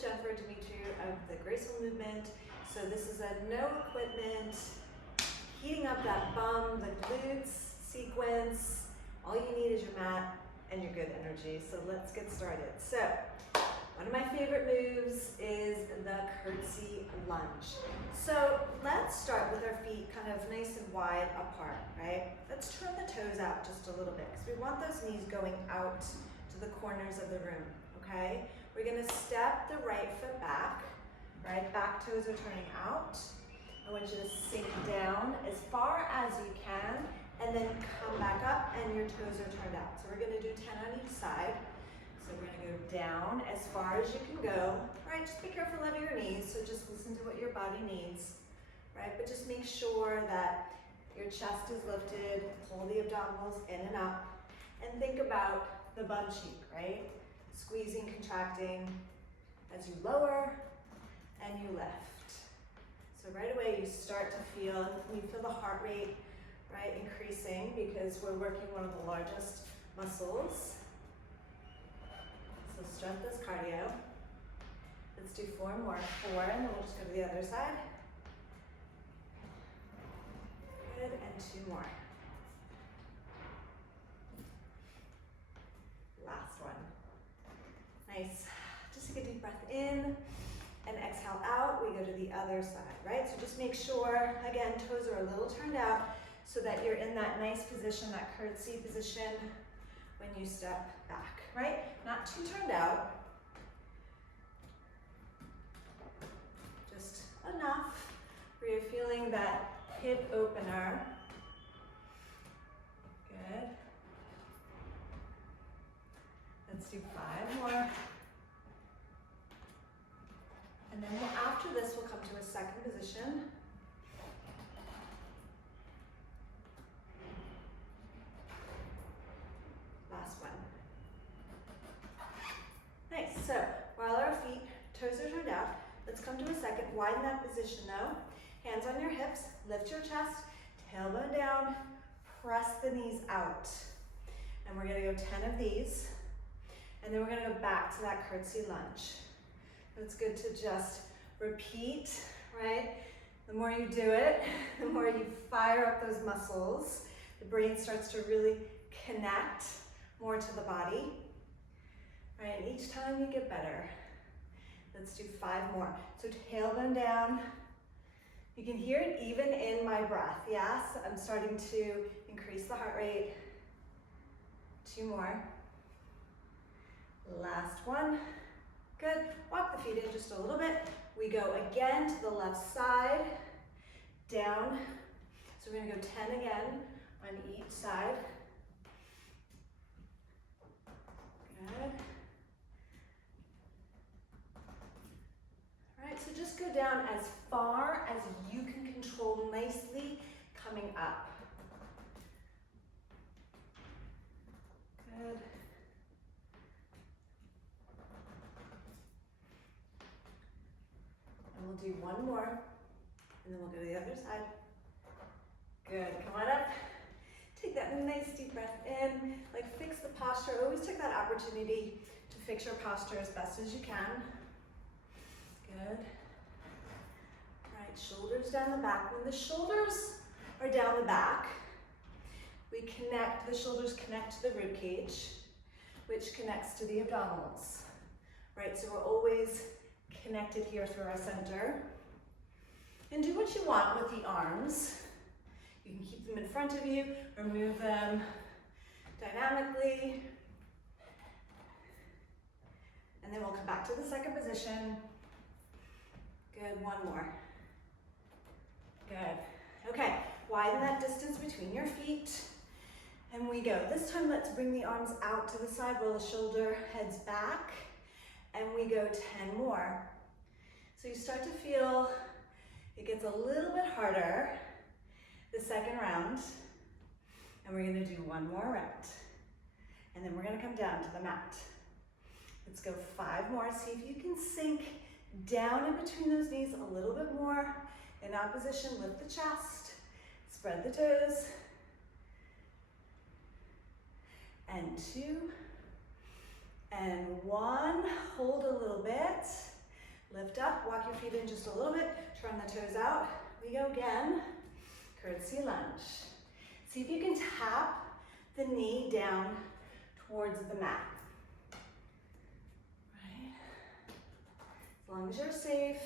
Jennifer Dimitri of the Graceful movement. So this is a no equipment, heating up that bum, the glutes sequence. All you need is your mat and your good energy. So let's get started. So one of my favorite moves is the curtsy lunge. So let's start with our feet kind of nice and wide apart, right? Let's turn the toes out just a little bit because we want those knees going out to the corners of the room, okay? We're gonna step the right foot back, right? Back toes are turning out. I want you to sink down as far as you can and then come back up and your toes are turned out. So we're gonna do 10 on each side. So we're gonna go down as far as you can go, right? Just be careful of your knees, so just listen to what your body needs, right? But just make sure that your chest is lifted, pull the abdominals in and up, and think about the bum cheek, right? Squeezing, contracting as you lower and you lift. So right away you start to feel the heart rate, right, increasing because we're working one of the largest muscles. So strength is cardio. Let's do 4 more. 4, and then we'll just go to the other side. Good, and 2 more. Last one. Nice. Just take a deep breath in and exhale out. We go to the other side, right? So just make sure, again, toes are a little turned out so that you're in that nice position, that curtsy position when you step back, right? Not too turned out. Just enough where you're feeling that hip opener. Good. Let's do 5 more. And then after this, we'll come to a second position. Last one. Nice, so while our feet, toes are turned out, let's come to a second. Widen that position though. Hands on your hips, lift your chest, tailbone down, press the knees out. And we're gonna go 10 of these. And then we're gonna go back to that curtsy lunge. It's good to just repeat, right? The more you do it, the more you fire up those muscles. The brain starts to really connect more to the body, right? And each time you get better. Let's do 5 more. So tailbone down. You can hear it even in my breath, yes? I'm starting to increase the heart rate. 2 more. Last one. Good. Walk the feet in just a little bit. We go again to the left side, down. So we're gonna go 10 again on each side. Good. All right, so just go down as far as you can control nicely coming up. Good. And we'll do 1 more, and then we'll go to the other side. Good, come on up. Take that nice deep breath in, like fix the posture. Always take that opportunity to fix your posture as best as you can. Good. All right, shoulders down the back. When the shoulders are down the back, we connect, the shoulders connect to the rib cage, which connects to the abdominals, right? So we're always connected here through our center. And do what you want with the arms. You can keep them in front of you or move them dynamically. And then we'll come back to the second position. Good, 1 more. Good. Okay, widen that distance between your feet. And we go. This time, let's bring the arms out to the side while the shoulder heads back. And we go 10 more. So you start to feel it gets a little bit harder the second round. And we're gonna do 1 more round. And then we're gonna come down to the mat. Let's go 5 more. See if you can sink down in between those knees a little bit more. In opposition, lift the chest, spread the toes. And 2, and 1. Hold a little bit. Lift up, walk your feet in just a little bit, turn the toes out. We go again, curtsy lunge. See if you can tap the knee down towards the mat. Right? As long as you're safe,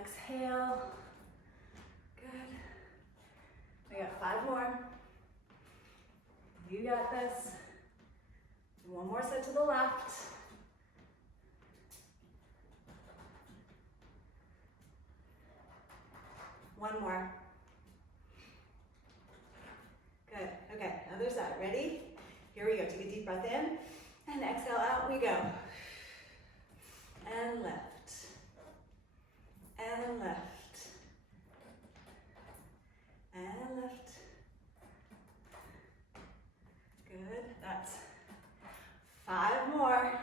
exhale. Good. We got 5 more. You got this. One more set to the left. One more. Good. Okay, other side. Ready? Here we go. Take a deep breath in and exhale out we go. And left. And left. And left. Good. That's 5 more.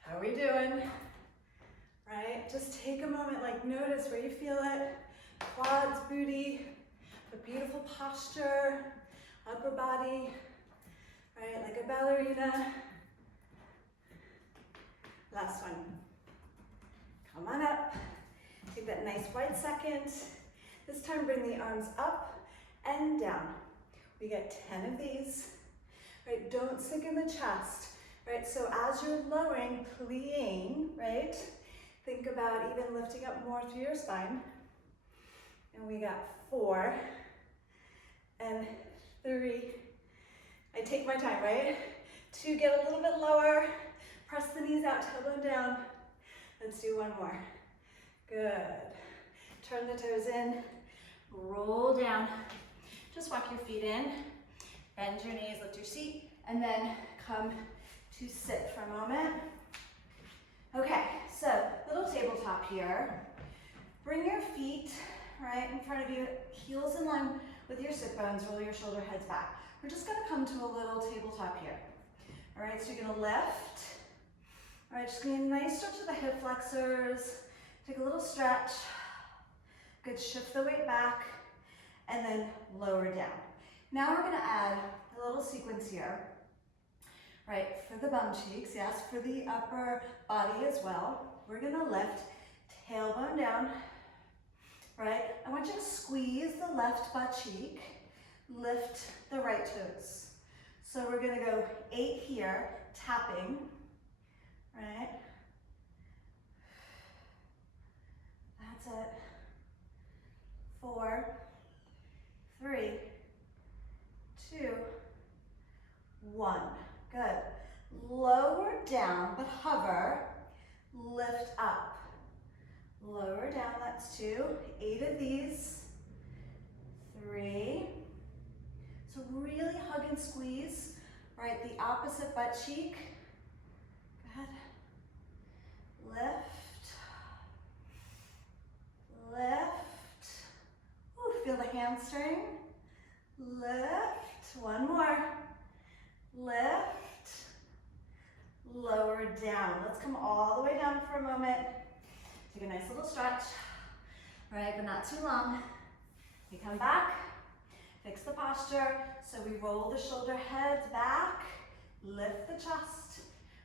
How are we doing? Right? Just take a moment, like notice where you feel it. Quads, booty, a beautiful posture, upper body, right? Like a ballerina. Last one. Come on up. Take that nice wide second. This time bring the arms up and down. We get 10 of these. Right? Don't sink in the chest. Right? So as you're lowering, plieing, right? Think about even lifting up more through your spine. And we got 4 and 3. I take my time, right? 2, get a little bit lower. Press the knees out, tailbone down. Let's do 1 more. Good. Turn the toes in, roll down. Just walk your feet in, bend your knees, lift your seat, and then come to sit for a moment. Okay, so little tabletop here. Bring your feet right in front of you, heels in line with your sit bones, roll your shoulder heads back. We're just gonna come to a little tabletop here. All right, so you're gonna lift. All right, just gonna get a nice stretch of the hip flexors. Take a little stretch. Good, shift the weight back, and then lower down. Now we're gonna add a little sequence here. Right, for the bum cheeks, yes, for the upper body as well. We're gonna lift, tailbone down. Right, I want you to squeeze the left butt cheek, lift the right toes. So we're gonna go 8 here, tapping, right? That's it. 4, 3, 2, 1. Good. Lower down, but hover, lift up. Lower down, that's 2. 8 of these. 3. So really hug and squeeze, right? The opposite butt cheek. Good. Lift. Lift. Ooh, feel the hamstring. Lift. 1 more. Lift. Lower down. Let's come all the way down for a moment. Take a nice little stretch, right, but not too long. We come back, fix the posture. So we roll the shoulder heads back, lift the chest.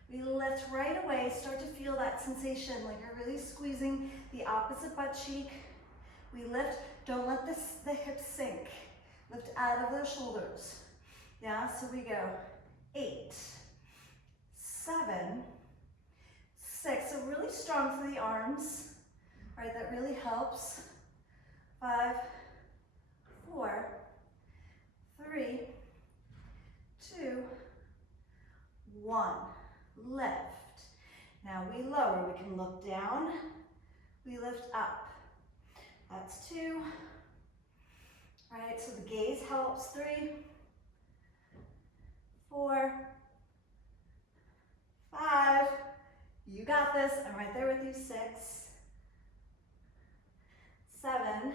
We lift right away, start to feel that sensation like you're really squeezing the opposite butt cheek. We lift, don't let the hips sink. Lift out of those shoulders. Yeah, so we go 8, 7, 6, so really strong through the arms, right, that really helps. 5, 4, 3, 2, 1, lift. Now we lower, we can look down, we lift up. That's 2, right, so the gaze helps. 3, 4, 5, you got this, I'm right there with you. 6, 7,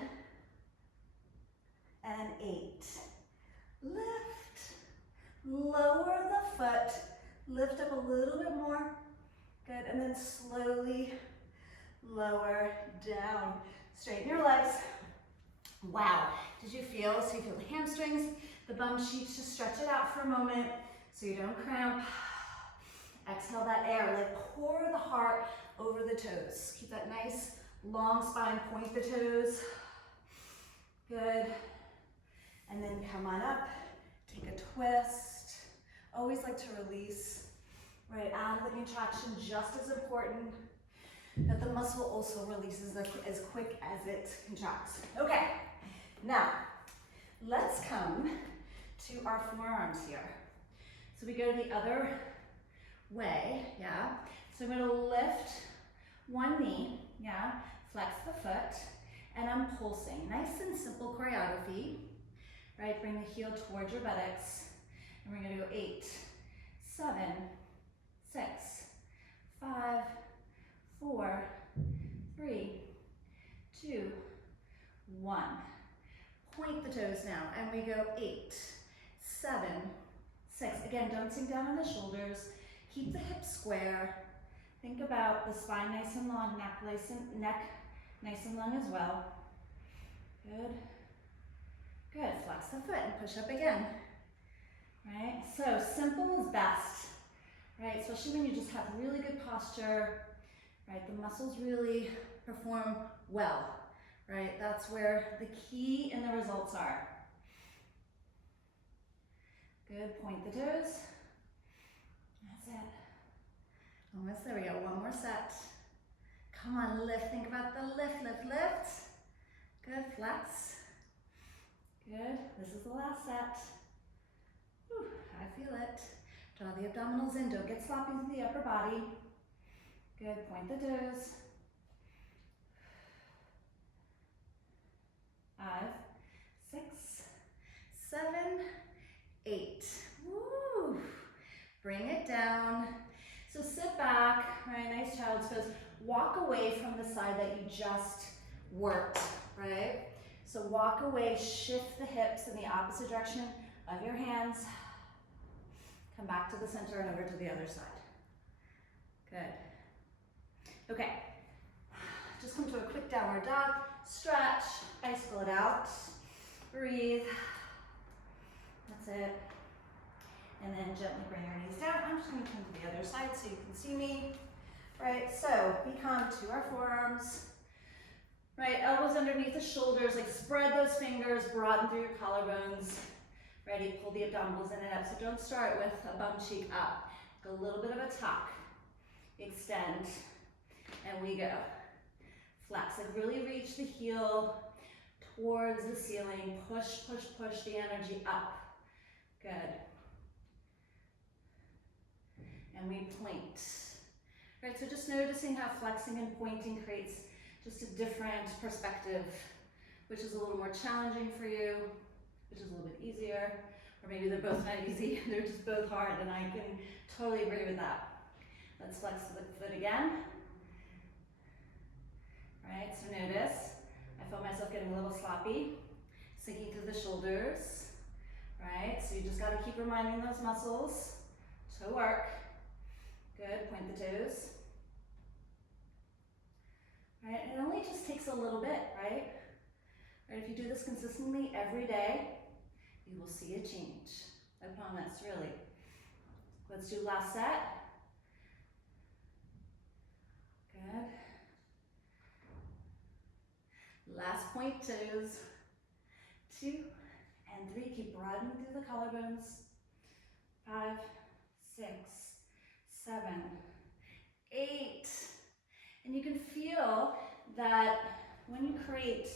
and 8. Lift, lower the foot, lift up a little bit more. Good, and then slowly lower down. Straighten your legs. Wow, did you feel? So you feel the hamstrings, the bum cheeks, just stretch it out for a moment so you don't cramp. Exhale that air, like pour the heart over the toes. Keep that nice long spine, point the toes. Good. And then come on up, take a twist. Always like to release right out of the contraction, just as important that the muscle also releases as quick as it contracts. Okay, now let's come to our forearms here. So we go the other way, yeah? So I'm gonna lift one knee, yeah? Flex the foot, and I'm pulsing. Nice and simple choreography, right? Bring the heel towards your buttocks, and we're gonna go 8, 7, 6, 5, 4, 3, 2, 1. Point the toes now, and we go 8, 7, 6. Again, don't sink down on the shoulders. Keep the hips square. Think about the spine nice and long, neck nice and long as well. Good. Good. Flex the foot and push up again. Right? So simple is best. Right? Especially when you just have really good posture. Right? The muscles really perform well. Right? That's where the key in the results are. Good. Point the toes. That's it. Almost there we go. One more set. Come on, lift. Think about the lift, lift, lift. Good. Flex. Good. This is the last set. Whew, I feel it. Draw the abdominals in. Don't get sloppy into the upper body. Good. Point the toes. 5, 6, 7, 8. Woo! Bring it down. So sit back, right? Nice child's pose. Walk away from the side that you just worked, right? So walk away, shift the hips in the opposite direction of your hands. Come back to the center and over to the other side. Good. Okay. Just come to a quick downward dog. Stretch, bicycle it out. Breathe. That's it. And then gently bring your knees down. I'm just going to turn to the other side so you can see me. Right, so we come to our forearms. Right, elbows underneath the shoulders, like spread those fingers, broaden through your collarbones. Ready, pull the abdominals in and up. So don't start with a bum cheek up. Go a little bit of a tuck. Extend, and we go. Flex, like really reach the heel towards the ceiling. Push, push, push the energy up. Good. And we point. Right, so just noticing how flexing and pointing creates just a different perspective, which is a little more challenging for you, which is a little bit easier, or maybe they're both not easy, they're just both hard, and I can totally agree with that. Let's flex the foot again. Right, so notice, I feel myself getting a little sloppy, sinking through the shoulders, right? So you just gotta keep reminding those muscles to work. Good, point the toes. Right, it only just takes a little bit, right? Right, if you do this consistently every day, you will see a change. I promise, really. Let's do last set. Good. Last point, toes. 2 and 3, keep broadening through the collarbones. 5, 6, 7, 8. And you can feel that when you create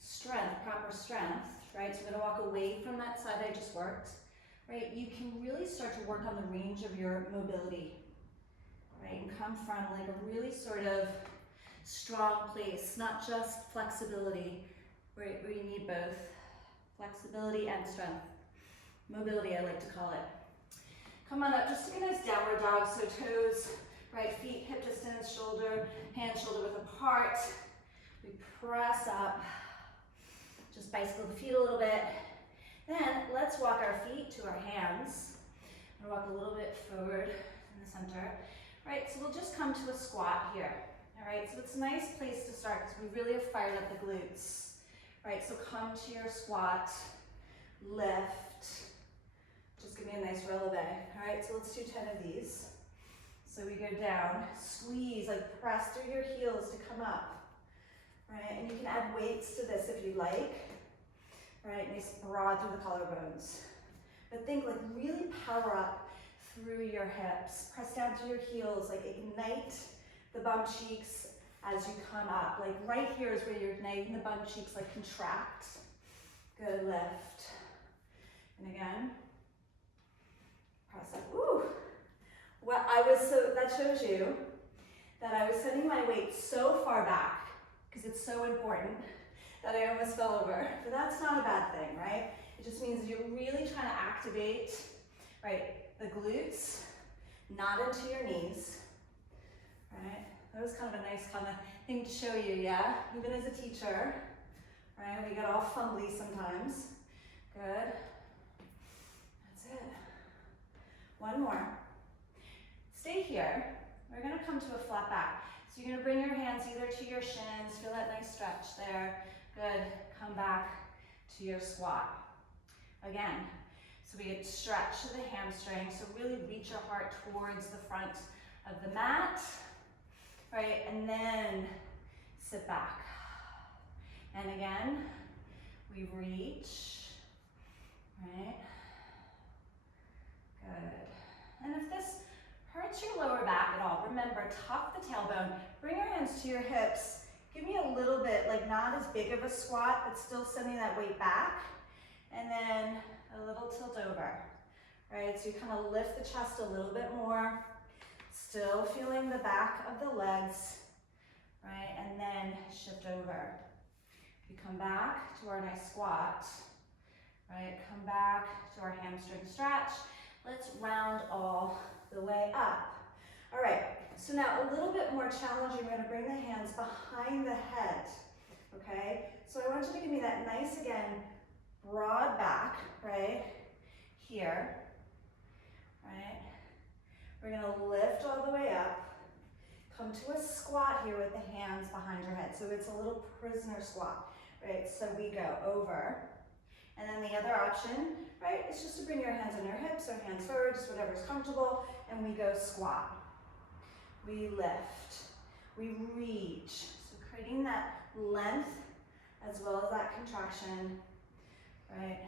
strength, proper strength, right? So I'm gonna walk away from that side I just worked, right? You can really start to work on the range of your mobility, right? And come from like a really sort of strong place, not just flexibility, right? Where you need both flexibility and strength. Mobility, I like to call it. Come on up, just take a nice downward dog, so toes, right, feet hip distance, shoulder, hand, shoulder width apart. We press up, just bicycle the feet a little bit. Then let's walk our feet to our hands. And walk a little bit forward in the center. Right, so we'll just come to a squat here. All right, so it's a nice place to start because we really have fired up the glutes. Right, so come to your squat, lift. Just give me a nice releve. All right, so let's do 10 of these. So we go down, squeeze, like press through your heels to come up, right? And you can add weights to this if you like, right? Nice broad through the collarbones. But think like really power up through your hips. Press down through your heels, like ignite the bum cheeks as you come up. Like right here is where you're igniting the bum cheeks, like contract. Good, lift. And again, press up. Ooh. Well, that shows you that I was sending my weight so far back, because it's so important, that I almost fell over. But that's not a bad thing, right? It just means that you're really trying to activate, right, the glutes, not into your knees, right? That was kind of a nice kind of thing to show you, yeah? Even as a teacher, right? We get all fumbly sometimes. Good. That's it. One more. Stay here. We're gonna come to a flat back. So you're gonna bring your hands either to your shins, feel that nice stretch there. Good, come back to your squat. Again, so we get stretch to the hamstring, so really reach your heart towards the front of the mat, right? And then sit back. And again, we reach, right? Good. And if this hurts your lower back at all, remember, tuck the tailbone, bring your hands to your hips, give me a little bit, like not as big of a squat, but still sending that weight back, and then a little tilt over, right? So you kind of lift the chest a little bit more, still feeling the back of the legs, right? And then shift over. We come back to our nice squat, right? Come back to our hamstring stretch. Let's round all the way up. All right, so now a little bit more challenging. We're gonna bring the hands behind the head, okay? So I want you to give me that nice, again, broad back, right? Here, right? We're gonna lift all the way up. Come to a squat here with the hands behind your head. So it's a little prisoner squat, right? So we go over. And then the other option, right, is just to bring your hands on your hips or hands forward, just whatever's comfortable, and we go squat. We lift, we reach. So creating that length as well as that contraction, right?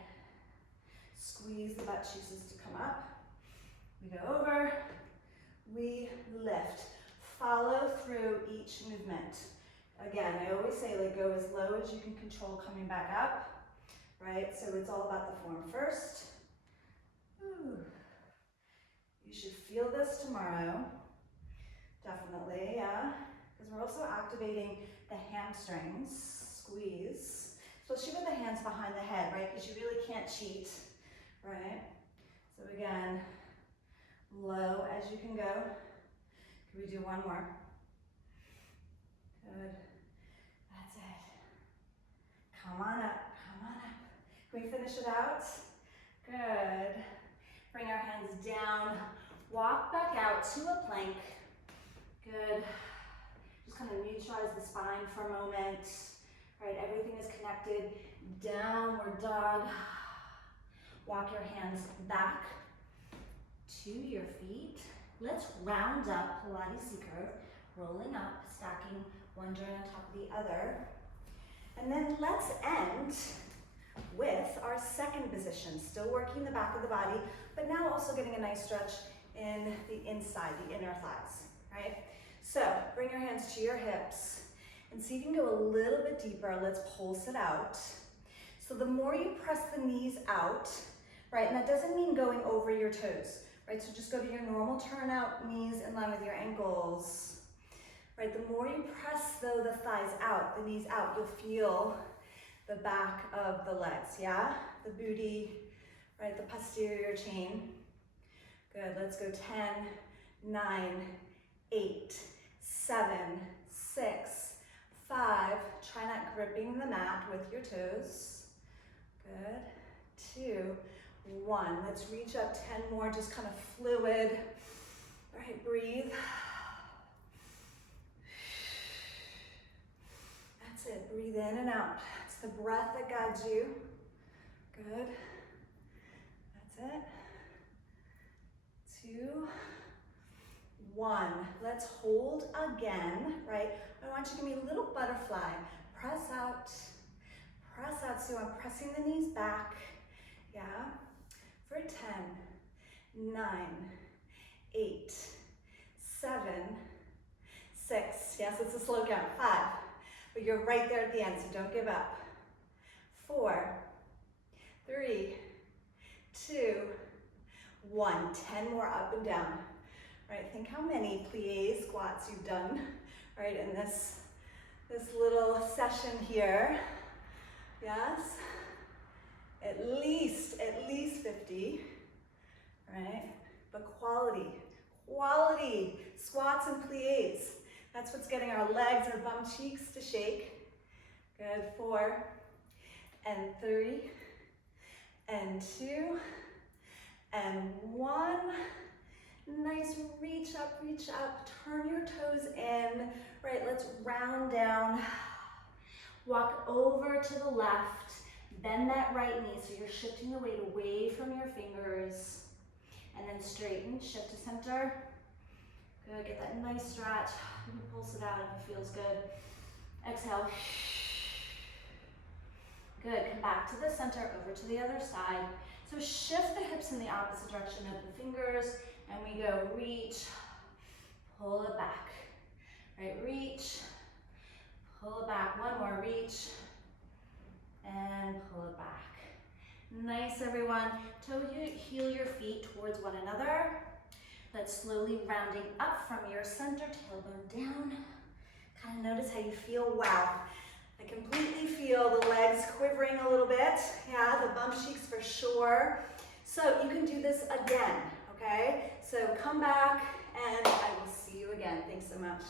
Squeeze the butt cheeks to come up. We go over, we lift. Follow through each movement. Again, I always say like go as low as you can control coming back up. Right, so it's all about the form first. Ooh. You should feel this tomorrow, definitely, yeah, because we're also activating the hamstrings, squeeze, especially with the hands behind the head, right, because you really can't cheat, right? So again, low as you can go. Can we do one more? Good, that's it. Come on up. Can we finish it out? Good. Bring our hands down. Walk back out to a plank. Good. Just kind of neutralize the spine for a moment. Right, everything is connected. Downward dog. Walk your hands back to your feet. Let's round up Pilates curve. Rolling up, stacking one joint on top of the other. And then let's end with our second position, still working the back of the body, but now also getting a nice stretch in the inside, the inner thighs, right? So bring your hands to your hips and see if you can go a little bit deeper. Let's pulse it out. So the more you press the knees out, right, and that doesn't mean going over your toes, right? So just go to your normal turnout, knees in line with your ankles, right? The more you press though the thighs out, the knees out, you'll feel the back of the legs, yeah? The booty, right, the posterior chain. Good, let's go 10, 9, 8, 7, 6, 5. Try not gripping the mat with your toes. Good, 2, 1. Let's reach up 10 more, just kind of fluid. All right, breathe. That's it, breathe in and out. The breath that guides you. Good. That's it. 2, 1. Let's hold again, right? I want you to give me a little butterfly. Press out, so I'm pressing the knees back, yeah? For 10, 9, 8, 7, 6, yes, it's a slow count, 5, but you're right there at the end, so don't give up. 4, 3, 2, 1, 10 more up and down. Right, think how many plie squats you've done, right, in this little session here. Yes, at least 50, right? But quality, squats and plies. That's what's getting our legs, our bum cheeks to shake. Good, 4, and 3, and 2, and 1. Nice, reach up, turn your toes in. Right, let's round down. Walk over to the left, bend that right knee so you're shifting the weight away from your fingers. And then straighten, shift to center. Good, get that nice stretch. You can pulse it out if it feels good. Exhale. Good, come back to the center, over to the other side. So shift the hips in the opposite direction of the fingers, and we go reach, pull it back. Right, reach, pull it back. One more, reach, and pull it back. Nice, everyone. Toe heel your feet towards one another. Let's slowly rounding up from your center, tailbone down. Kind of notice how you feel. Wow. I completely feel the legs quivering a little bit. Yeah, the bum cheeks for sure. So you can do this again, okay? So come back and I will see you again. Thanks so much.